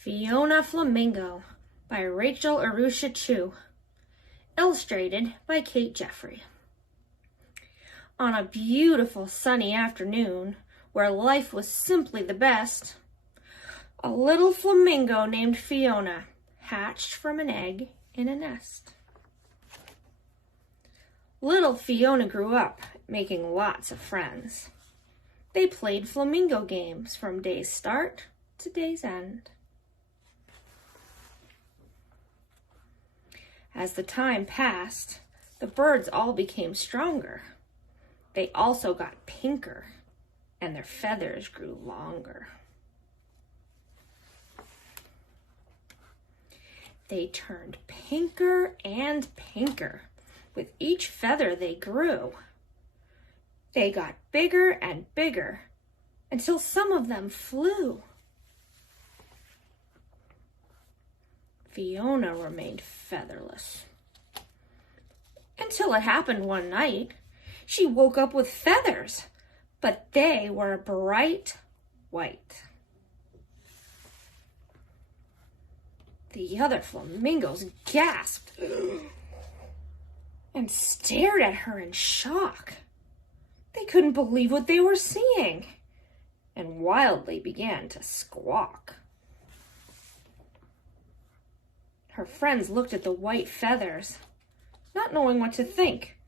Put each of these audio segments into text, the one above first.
Fiona Flamingo by Rachel Arusha Chu. Illustrated by Kate Jeffrey. On a beautiful sunny afternoon, where life was simply the best, a little flamingo named Fiona hatched from an egg in a nest. Little Fiona grew up, making lots of friends. They played flamingo games from day's start to day's end. As the time passed, the birds all became stronger. They also got pinker, and their feathers grew longer. They turned pinker and pinker with each feather they grew. They got bigger and bigger until some of them flew. Fiona remained featherless. Until it happened one night, she woke up with feathers, but they were bright white. The other flamingos gasped and stared at her in shock. They couldn't believe what they were seeing and wildly began to squawk. Her friends looked at the white feathers, not knowing what to think.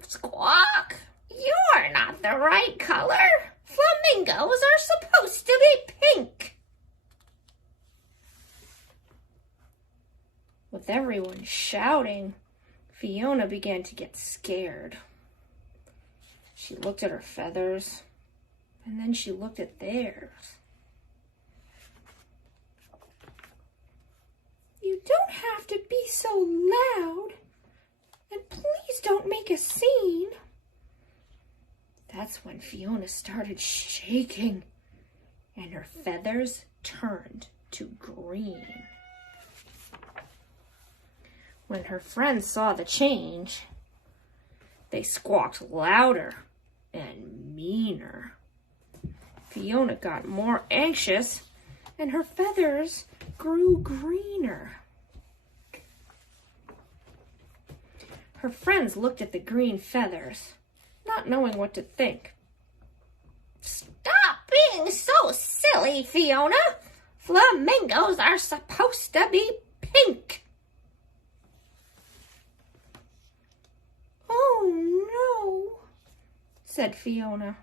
"Squawk! You're not the right color. Flamingos are supposed to be pink." With everyone shouting, Fiona began to get scared. She looked at her feathers, and then she looked at theirs. "You don't have to be so loud, and please don't make a scene." That's when Fiona started shaking, and her feathers turned to green. When her friends saw the change, they squawked louder and meaner. Fiona got more anxious, and her feathers grew greener. Her friends looked at the green feathers, not knowing what to think. "Stop being so silly, Fiona. Flamingos are supposed to be pink." "Oh no," said Fiona.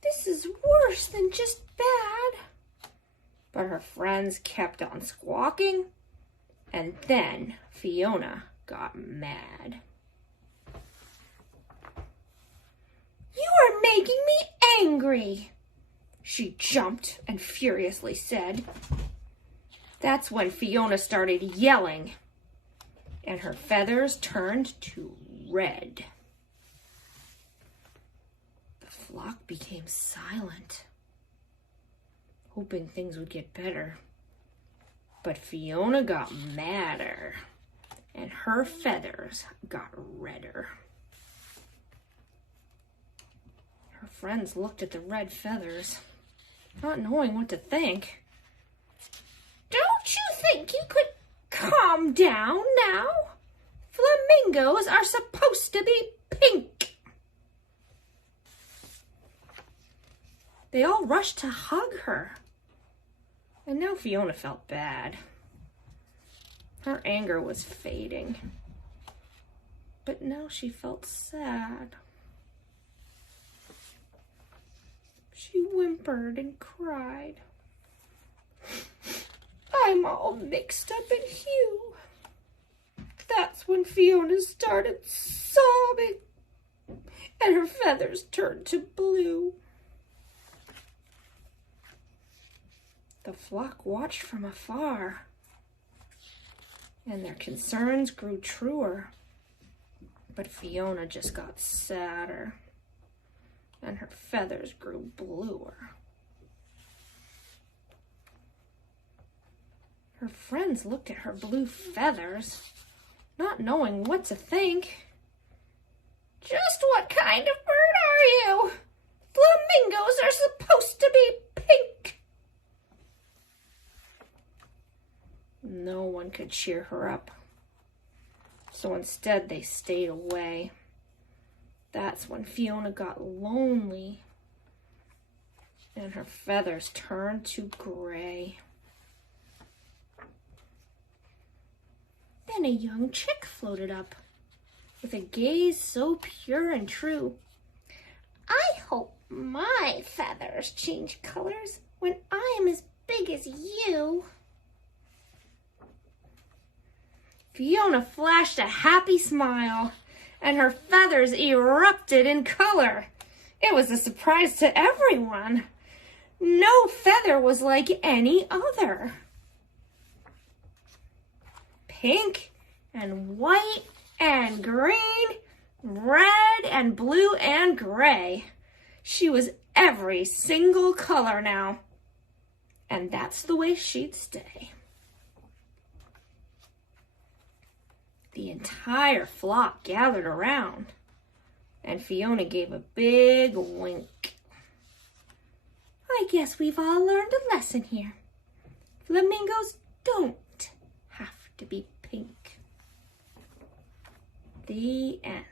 "This is worse than just bad." But her friends kept on squawking, and then Fiona got mad. "You are making me angry," she jumped and furiously said. That's when Fiona started yelling, and her feathers turned to red. The flock became silent, hoping things would get better. But Fiona got madder, and her feathers got redder. Her friends looked at the red feathers, not knowing what to think. "Don't you think you could calm down now? Flamingos are supposed to be pink." They all rushed to hug her, and now Fiona felt bad. Her anger was fading, but now she felt sad. She whimpered and cried. "I'm all mixed up in hue." That's when Fiona started sobbing, and her feathers turned to blue. The flock watched from afar, and their concerns grew truer. But Fiona just got sadder, and her feathers grew bluer. Her friends looked at her blue feathers, not knowing what to think. "Just what kind of bird are you? Flamingos are supposed to be pink." one could cheer her up. So instead they stayed away. That's when Fiona got lonely and her feathers turned to gray. Then a young chick floated up with a gaze so pure and true. I hope my feathers change colors when I am as big as you. Fiona flashed a happy smile, and her feathers erupted in color. It was a surprise to everyone. No feather was like any other. Pink and white and green, red and blue and gray. She was every single color now. And that's the way she'd stay. The entire flock gathered around, and Fiona gave a big wink. I guess we've all learned a lesson here. Flamingos don't have to be pink. The end.